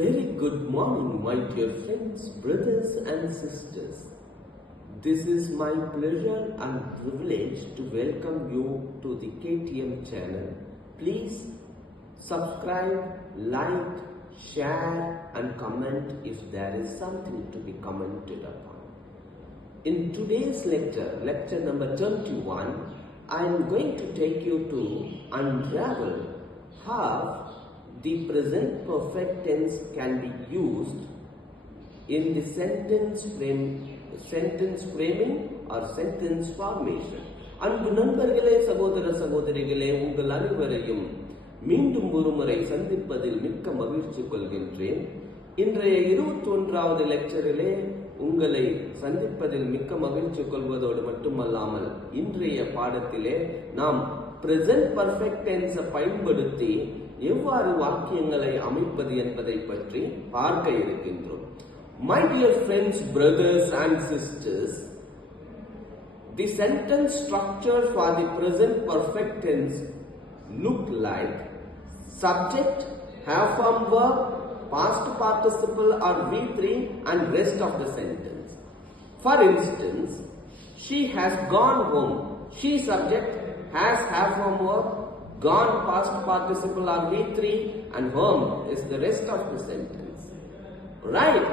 Very good morning, my dear friends, brothers and sisters. This is my pleasure and privilege to welcome you to the KTM channel. Please subscribe, like, share and comment if there is something to be commented upon. In today's lecture number 21, I am going to take you to unravel how the present perfect tense can be used in the sentence framing or sentence formation. அன்பு நண்பர்களே, சகோதர சகோதரிகளே, உங்கள் அனைவரையும் மீண்டும் ஒரு முறை சந்திப்பதில் மிக்க மகிழ்ச்சி கொள்கின்றேன். இன்றைய 21வது லெக்சரிலே உங்களை சந்திப்பதில் மிக்க மகிழ்ச்சி கொள்வதோடு மட்டுமல்லாமல் இன்றைய பாடத்திலே நாம் present perfect tense பயன்படுத்தி எவ்வாறு வாக்கியங்களை அமைப்பது என்பதை பற்றி பார்க்க இருக்கின்றோம். My dear friends, brothers and sisters, the sentence structure for the present perfect tense look like subject, have form verb, past participle or V3 and rest of the sentence. For instance, she has gone home. She subject, has have form verb, gone past participle or V3 and home is the rest of the sentence. Right?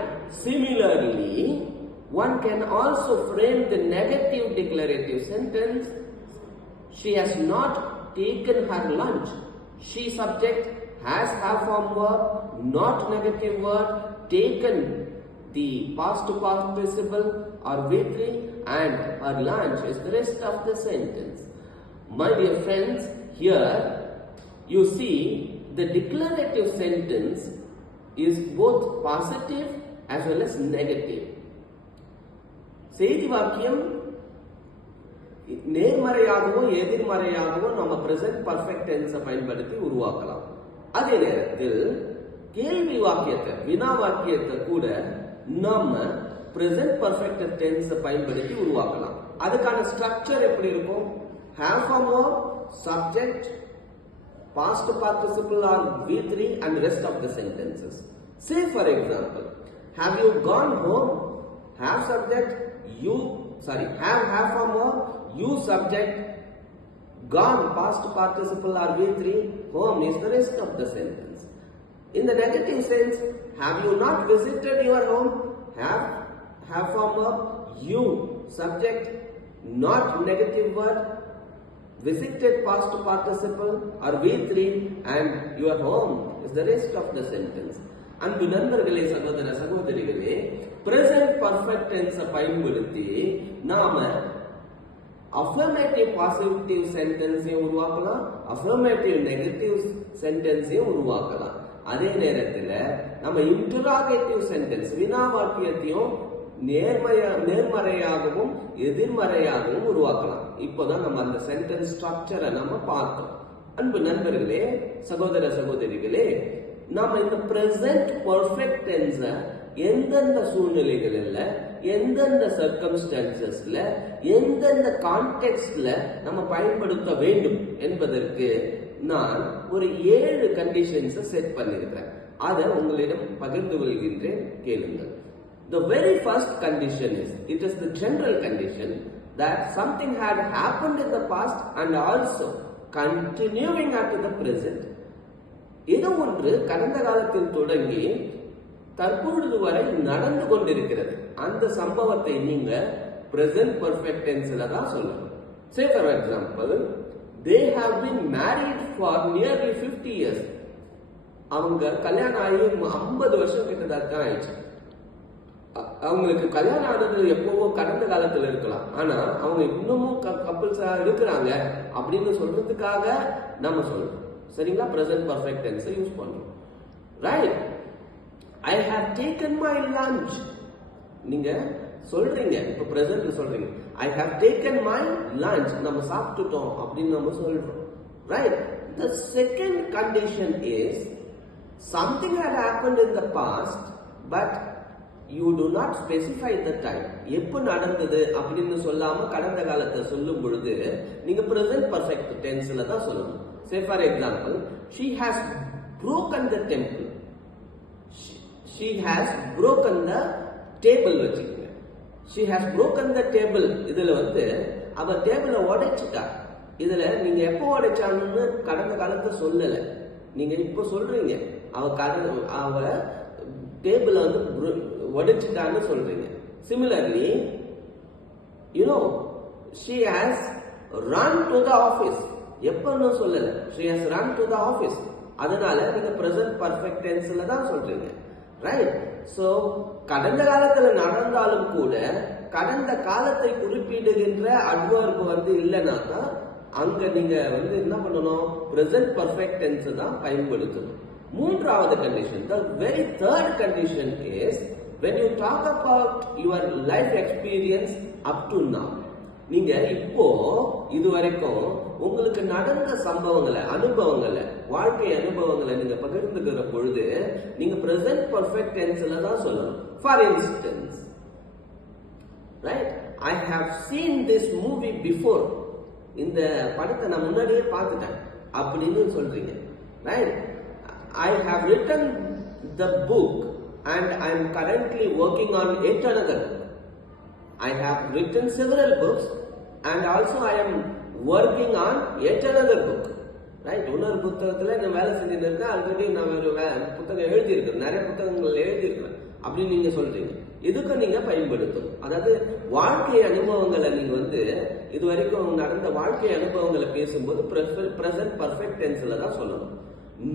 Similarly, one can also frame the negative declarative sentence. She has not taken her lunch. She subject, has have form verb, not negative word, taken the past participle or V3 and her lunch is the rest of the sentence. My dear friends, here you see the declarative sentence is both positive as well as negative. செய்தி வாக்கியம் நேர்மறையாகவோ எதிர்மறையாகவோ நம்ம present perfect tense பயன்படுத்தி உருவாக்கலாம். அதே நேரத்தில் கேள்வி வாக்கியத்தை வினா வாக்கியத்தை கூட நம்ம present perfect tense பயன்படுத்தி உருவாக்கலாம். அதுக்கான ஸ்ட்ரக்சர் எப்படி இருக்கும்? have form verb, subject, past participle or V3 and rest of the sentences. Say for example, have you gone home? Have subject, have form verb, you subject, gone past participle or V3, home is the rest of the sentence. In the negative sense, have you not visited your home? Have form verb, you subject, not negative word, visited past participle or V3 and your home is the rest of the sentence. அன்பு நண்பர்களே, சகோதர சகோதரிகளே, present perfect tense பயன்படுத்தி நாம affirmative positive sentence உருவாக்கலாம், affirmative negative sentence உருவாக்கலாம். அதே நேரத்தில் நம்ம interrogative sentence வினா வாக்கியத்தையும் நேர்மறையாகவும் எதிர்மறையாகவும் உருவாக்கலாம். இப்போதான் நம்ம அந்த சென்டென்ஸ் ஸ்ட்ரக்சரை நம்ம பார்த்தோம். அன்பு நண்பர்களே, சகோதர சகோதரிகளே, நாம இந்த பிரசன்ட் பர்ஃபெக்ட் டென்ஸ எந்தெந்த சூழ்நிலைகளில், எந்தெந்த சர்க்கம்ஸ்டான்சஸ்ல, எந்தெந்த கான்டெக்ஸ்ட்ல நம்ம பயன்படுத்த வேண்டும் என்பதற்கு நான் ஒரு 7 கண்டிஷன்ஸை செட் பண்ணியிருக்கிறேன். அதை உங்களிடம் பகிர்ந்து கொள்கின்றேன், கேளுங்கள். The very first condition is, it is the general condition that something had happened in the past and also continuing up to the present. ஏதோ ஒன்று கடந்த காலத்தில் தொடங்கி தற்பொழுது வரை நடந்து கொண்டிருக்கிறது. அந்த சம்பவத்தை நீங்க present perfect tenseல தான் சொல்லணும். Say for example, they have been married for nearly 50 years. அவங்க கல்யாணம் ஆகி 50 வருஷம் கிட்டத்தட்ட ஆயிடுச்சு. அவங்களுக்கு கல்யாணம் ஆனது எப்பவோ கடந்த காலத்துல இருக்கலாம், ஆனா அவங்க இன்னமும் கப்பிள்ஸா இருக்கிறாங்க அப்படின்னு சொல்றதுக்காக நம்ம சொல்றோம். சரிங்களா? present perfect tense யூஸ் பண்றோம். Right? I have taken my lunch. நீங்க சொல்றீங்க, இப்ப presentல சொல்றீங்க, I have taken my lunch. நம்ம சாப்பிட்டுட்டோம் அப்படின்னு நம்ம சொல்றோம். Right? The second condition is something had happened in the past but you do not specify the time. எப்ப நடந்தது அப்படின்னு சொல்லாம கடந்த காலத்தை சொல்லும் பொழுது நீங்க present perfect tenseல தான் சொல்லணும். Say for example, she has broken the temple. she has broken the table வச்சுக்கோங்க. she has broken the table. இதுல வந்து அவ டேபிளை உடைச்சிட்டா. இதுல நீங்க எப்போ உடைச்சான்னு கடந்த காலத்தை சொல்லல, நீங்க இப்ப சொல்றீங்க அவ டேபிளை வந்து உடைச்சிட்டான்னு சொல்றீங்க. Similarly, she has run to the office. எப்பன்னு சொல்லல, she has run to the office. அதனால நீங்க present perfect tenseல தான் சொல்றீங்க, ரைட்? சோ கடந்த காலத்துல நடந்தாலும் கூட கடந்த காலத்தை குறிப்பிடுகின்ற அட்வர்ப் வந்து இல்லைனாக்கா அங்க நீங்க வந்து என்ன பண்ணணும், present perfect tense தான் பயன்படுத்தணும். மூன்றாவது condition, the very third condition is when you talk about your life experience up to now. நீங்க இப்போ இதுவரைக்கும் உங்களுக்கு நடந்த சம்பவங்களை, அனுபவங்களை, வாழ்க்கை அனுபவங்களை நீங்க பகிர்ந்துக்கிற பொழுது நீங்க present perfect tenseல தான் சொல்லணும். For instance, right, I have seen this movie before. இந்த படத்தை நான் முன்னாடியே பார்த்துட்டேன் அப்படின்னு சொல்றீங்க, right? I have written the book and I am currently working on yet another book. I have written several books and also I am working on yet another book, right? இன்னொரு புத்தகத்துல நான் வேலை செஞ்சுட்டு இருக்கேன், ஆல்ரெடி நான் ஒரு புத்தகம் எழுதியிருக்கேன், நிறைய புத்தகங்கள் எழுதியிருக்கேன் அப்படின்னு நீங்க சொல்றீங்க. இதுக்கு நீங்க பயன்படுத்தணும். அதாவது வாழ்க்கை அனுபவங்களை நீங்க வந்து இதுவரைக்கும் நடந்த வாழ்க்கை அனுபவங்களை பேசும்போது present perfect tenseல தான் சொல்லணும்.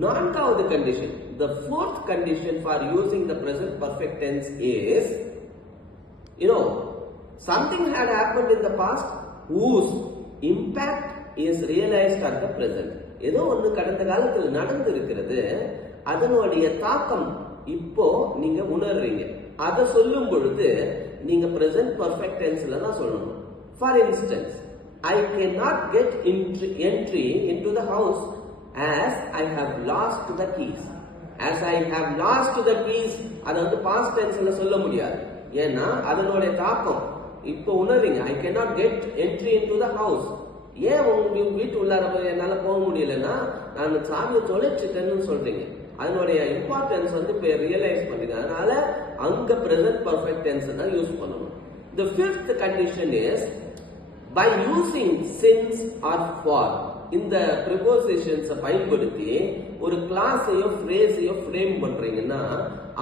நான்காவது condition, the fourth condition for using the present perfect tense is, something had happened in the past whose impact is realized at the present. ஏதோ ஒன்று கடந்த காலத்தில் நடந்து இருக்கிறது, அதனுடைய தாக்கம் இப்போ நீங்க உணர்றீங்க. அதை சொல்லும் பொழுது நீங்க present perfect tenseல தான் சொல்லணும். For instance, I cannot get entry into the house as I have lost the keys. As I have lost the keys, அதை வந்து past tenseல சொல்ல முடியாது, ஏன்னா அதனுடைய தாக்கம் இப்போ உணர்றீங்க. I cannot get entry into the house. ஏன் உங்க வீட்டு உள்ளார என்னால போக முடியலன்னா நான் சாவியை தொலைச்சிட்டேன்னு சொல்றீங்க. அதனுடைய இம்பார்ட்டன்ஸ் வந்து இப்போ ரியலைஸ் பண்ணுங்க. அதனால அங்க present perfect tense தான் யூஸ் பண்ணணும். The fifth condition is by using since or for. இந்த prepositions பயன்படுத்தி ஒரு கிளாஸையோ ஃப்ரேஸையோ ஃப்ரேம் பண்றீங்கன்னா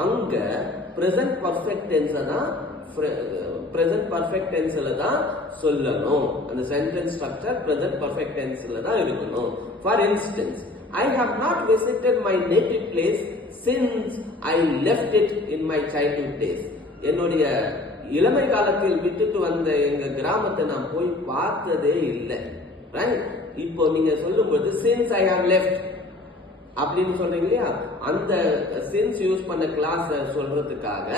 அங்க present perfect tense தான் present perfect tenseல தான் சொல்லணும். அந்த sentence structure present perfect tenseல தான் இருக்கணும். For instance, I have not visited my native place since I left it in my childhood days. என்னுடைய இளமை காலத்தில் விட்டுட்டு வந்த எங்க கிராமத்தை நான் போய் பார்த்ததே இல்லை, ரைட்? இப்போ நீங்க சொல்லும்போது since I have left அப்படின்னு சொல்றீங்க இல்லையா, அந்த since யூஸ் பண்ண கிளாஸ் சொல்றதுக்காக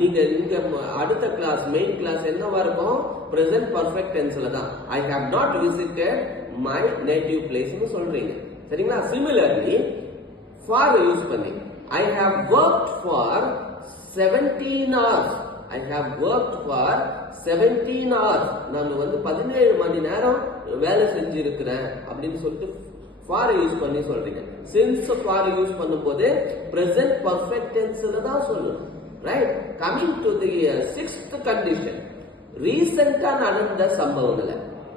நீங்க இங்க அடுத்த கிளாஸ் மெயின் கிளாஸ் என்னவா இருக்கும், present perfect tenseல தான் I have not visited my native place னு சொல்றீங்க, சரிங்களா? Similarly, for யூஸ் பண்ணி I have worked for 17 hours. I have worked for 17 hours. நான் வந்து 17 மணி நேரம் வேலை செஞ்சிருக்கிறேன் அப்படின்னு சொல்லிட்டு for யூஸ் பண்ணி சொல்றீங்க. Since for யூஸ் பண்ணும்போது present perfect tenseல தான் சொல்லணும், right? Coming to the sixth condition, ரீசெண்டா நடந்த சம்பவங்களை,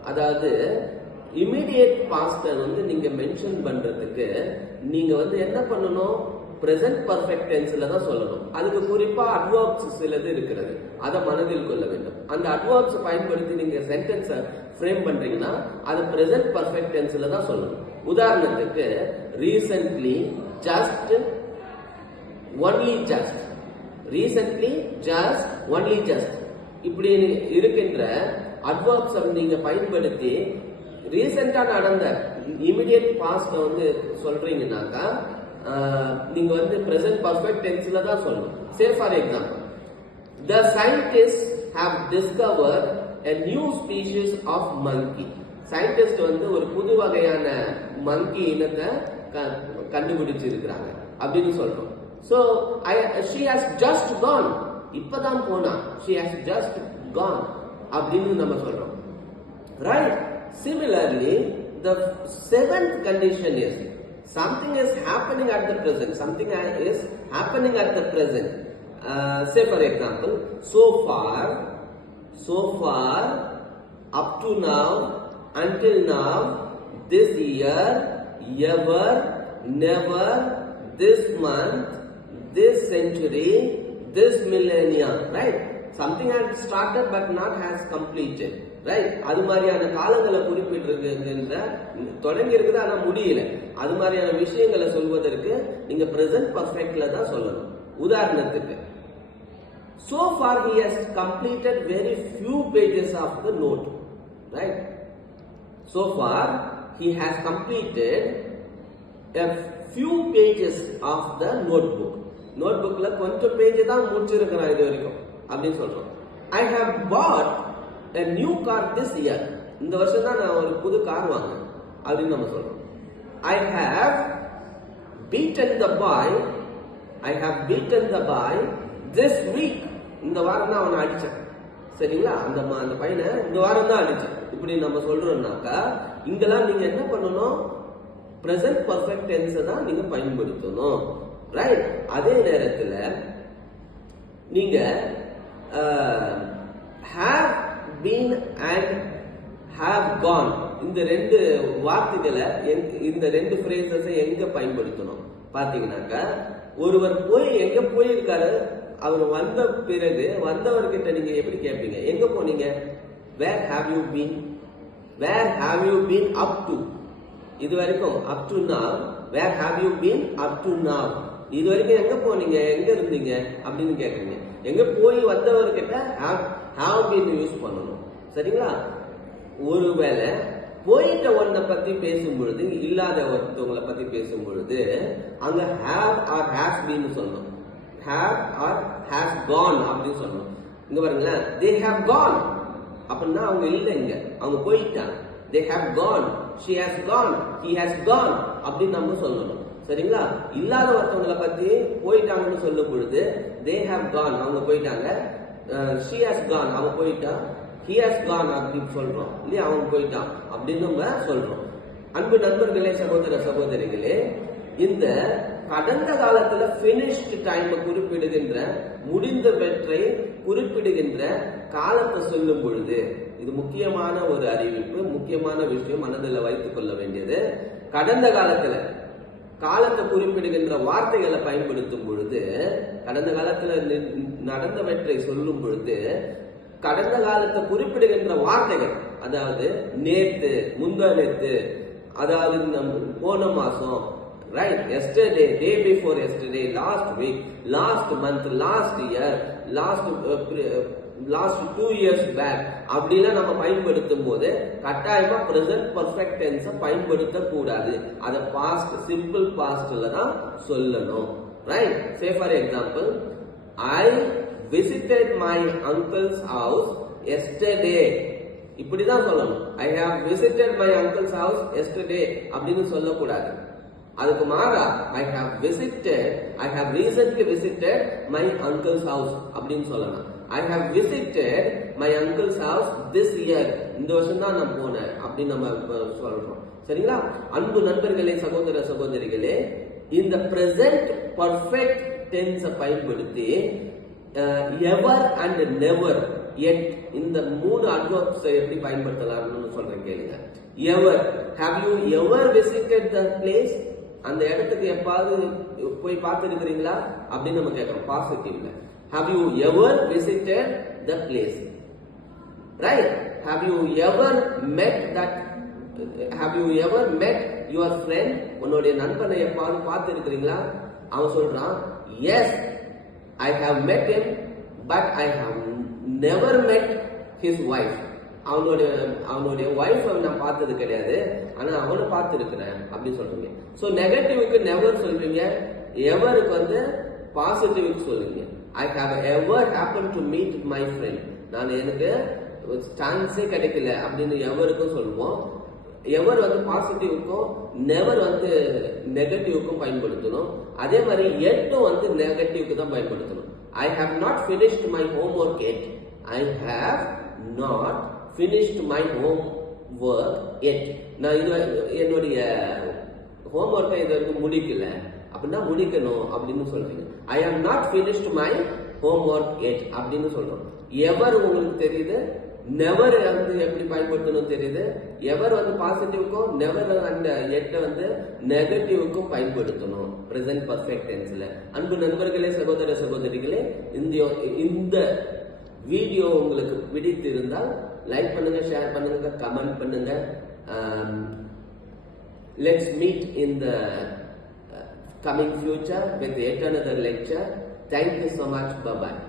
அதாவது இமிடியேட் பாஸ்ட் வந்து நீங்க மென்ஷன் பண்றதுக்கு நீங்க வந்து என்ன பண்ணணும், present perfect tenseல தான் சொல்லணும். அதுக்கு குறிப்பா adverbs சிலது இருக்கிறது, அதை மனதில் கொள்ள வேண்டும். அந்த adverbs பயன்படுத்தி நீங்க சென்டென்ஸ் ஃப்ரேம் பண்றீங்கன்னா அது present perfect tenseல தான் சொல்லணும். உதாரணத்துக்கு recently, just, only just, recently, just, only just இப்படி இருக்கின்ற adverbs நீங்க பயன்படுத்தி ரீசெண்டா நடந்த இமிடியேட் பாஸ்ட் வந்து சொல்றீங்கன்னாக்கா நீங்க வந்து present perfect tenseல தான் சொல்லணும். Say for example, the scientists have discovered a new species of monkey. Scientist வந்து ஒரு புது வகையான மங்கி இனத்தை கண்டுபிடிச்சிருக்கிறாங்க அப்படின்னு சொல்றோம். So she has just gone, இப்பதான் போனா, she has just gone அப்படின்னு நம்ம சொல்றோம், right? Similarly, the seventh condition is something is happening at the present. Something is happening at the present. say for example, so far, up to now, until now, this year, ever, never, this month, this century, this millennium, right? Something has started but not has completed, right? அது மாதிரியான காலங்களை குறிப்பிட்டிருக்கின்ற தொடங்கி இருக்குது ஆனா முடியல. அது மாதிரியான விஷயங்களை சொல்வதற்கு நீங்க பிரசன்ட் பர்ஃபெக்ட்ல தான் சொல்லணும். உதாரணத்துக்கு, so far he has completed very few pages of the note, right? So far he has completed a few pages of the notebook. நோட்புக்ல கொஞ்சம் பேஜ் தான் முடிச்சிருக்கிறான் இது வரைக்கும் அப்படின்னு சொல்றோம். I have bought a new car this year. இந்த வருஷம் தான் நான் ஒரு புது கார் வாங்கினேன் அப்படின்னு நம்ம சொல்றோம். I have beaten the boy this week. இந்த வாரம் தான் அவனை அடிச்சேன். சரிங்களா? அந்த பையனை இந்த வாரம் தான் அடிச்சேன். இப்படி நம்ம சொல்றோம்னாக்கா இங்கெல்லாம் நீங்க என்ன பண்ணணும்? பிரசன்ட் பர்ஃபெக்ட் டென்ஸ் தான் நீங்க பயன்படுத்தணும், ரைட்? அதே நேரத்தில் நீங்க have been and have gone இந்த ரெண்டு வார்த்தைகளை இந்த ரெண்டு ஃப்ரேசஸை எங்க பயன்படுத்தணும் பாத்தீங்கன்னாக்கா, ஒருவர் எங்க போயிருக்காரு, அவர் வந்த பிறகு வந்தவர்கிட்ட நீங்க எப்படி கேட்பீங்க? எங்க போனீங்க? where have you been up to? இது வரைக்கும் up to now. where have you been up to now? இது வரைக்கும் எங்க போனீங்க, எங்க இருந்தீங்க அப்படின்னு கேக்குறீங்க. எங்க போய் வந்தவர்கிட்ட have been யூஸ் பண்ணணும். சரிங்களா? ஒருவேளை போயிட்ட ஒன்றை பத்தி பேசும் பொழுது, இல்லாத ஒருத்தவங்களை பத்தி பேசும் பொழுது அங்க have or has been சொல்லணும். have or has gone அப்படின்னு சொல்லணும். இங்க பாருங்களேன், they have gone அப்படின்னா அவங்க இல்லை, இங்க அவங்க போயிட்டாங்க. they have gone, she has gone, he has gone அப்படின்னு நம்ம சொல்லணும். சரிங்களா? இல்லாத ஒருத்தவங்களை பத்தி போயிட்டாங்கன்னு சொல்லும் பொழுது they have gone அவங்க போயிட்டாங்க, she has gone அவன் போயிட்டான், he has gone அப்படின்னு சொல்றோம் இல்லையா, அவன் போயிட்டான் அப்படின்னு நம்ம சொல்றோம். அன்பு நண்பர்களே, சகோதர சகோதரிகளே, இந்த கடந்த காலத்துல finished டைம் குறிப்பிடுகின்ற, முடிந்தவற்றை குறிப்பிடுகின்ற காலத்தை சொல்லும் பொழுது, இது முக்கியமான ஒரு அறிவிப்பு, முக்கியமான விஷயம் மனதில் வைத்துக் கொள்ள வேண்டியது. கடந்த காலத்துல காலத்தை குறிப்பிடுகின்ற வார்த்தைகளை பயன்படுத்தும் பொழுது, கடந்த காலத்துல நடந்தவற்றை சொல்லும் பொழுது கடந்த காலத்தை குறிப்பிடுகின்ற வார்த்தைகள், அதாவது நேத்து, முந்தா நேத்து, அதாவது போன மாசம், right? yesterday, day before yesterday, last week, last month, last year, last 2 years back அப்படிலாம் நம்ம பயன்படுத்தும் போது கட்டாயமா present perfect tense பயன்படுத்த கூடாது. அத past, simple pastல தான் சொல்லணும், right? Say for example, I visited my uncle's house yesterday. இப்படிதான் சொல்லணும். I have visited my uncle's house yesterday அப்படின்னு சொல்லக்கூடாது. அதுக்கு மாறா I have recently visited my uncle's house அப்படின்னு சொல்லலாம். I have visited my uncle's house this year. இந்த வருஷம் தான் நான் போனேன் அப்படின்னு நம்ம சொல்றோம். சரிங்களா? அன்பு நண்பர்களே, சகோதர சகோதரிகளே, இந்த present perfect tense பயன்படுத்தி ever and never, yet இந்த மூணு adverbs எப்படி பயன்படுத்தலாம்னு சொல்றேன் கேளுங்க. ever, have you ever visited the place? அந்த இடத்துக்கு எப்பாவது போய் பார்த்திருக்கிறீங்களா அப்படின்னு நம்ம கேட்கிறோம் பாசிட்டிவ்ல. have you ever visited the place, right? have you ever met your friend? உன்னுடைய நண்பனை எப்பாவது பார்த்திருக்கிறீங்களா? அவன் சொல்றான், yes, I have met him, but I have never met his wife. அவனுடைய வைஃப் நான் பார்த்தது கிடையாது, ஆனா அவனை பார்த்திருக்கிறேன் அப்படின்னு சொல்றீங்க. சோ நெகட்டிவ்க்கு நெவர் சொல்வீங்க, எவருக்கு வந்து பாசிட்டிவ்க்கு சொல்லுவீங்க. I have ever happened to meet my friend. நான் எனக்கு சான்ஸே கிடைக்கல அப்படின்னு எவருக்கும் சொல்லுவோம். எவர் வந்து பாசிட்டிவ்க்கும் நெவர் வந்து நெகட்டிவ்க்கும் பயன்படுத்தணும். அதே மாதிரி எட்டும் வந்து நெகட்டிவ்க்கு தான் பயன்படுத்தணும். I have not finished my homework yet. I have not finished my homework yet. நான் என்னுடைய ஹோம்ஒர்க்கை இது வரைக்கும் முடிக்கல அப்படின்னா முடிக்கணும் அப்படின்னு சொல்றீங்க. I have not finished my homework yet அப்படின்னு சொல்றோம். எவர் உங்களுக்கு தெரியுது, நெவர் வந்து எப்படி பயன்படுத்தணும் தெரியுது. எவர் வந்து பாசிட்டிவ்க்கும், நெவர் அந்த எட்ட வந்து நெகட்டிவ்க்கும் பயன்படுத்தணும் பிரசன்ட் பர்ஃபெக்ட் டென்ஸ்ல. அன்பு நண்பர்களே, சகோதர சகோதரிகளே, இந்த வீடியோ உங்களுக்கு பிடித்திருந்தால் லைக் பண்ணுங்க, ஷேர் பண்ணுங்க, கமெண்ட் பண்ணுங்க. Let's meet in the coming future with yet another lecture. Thank you so much. Bye bye.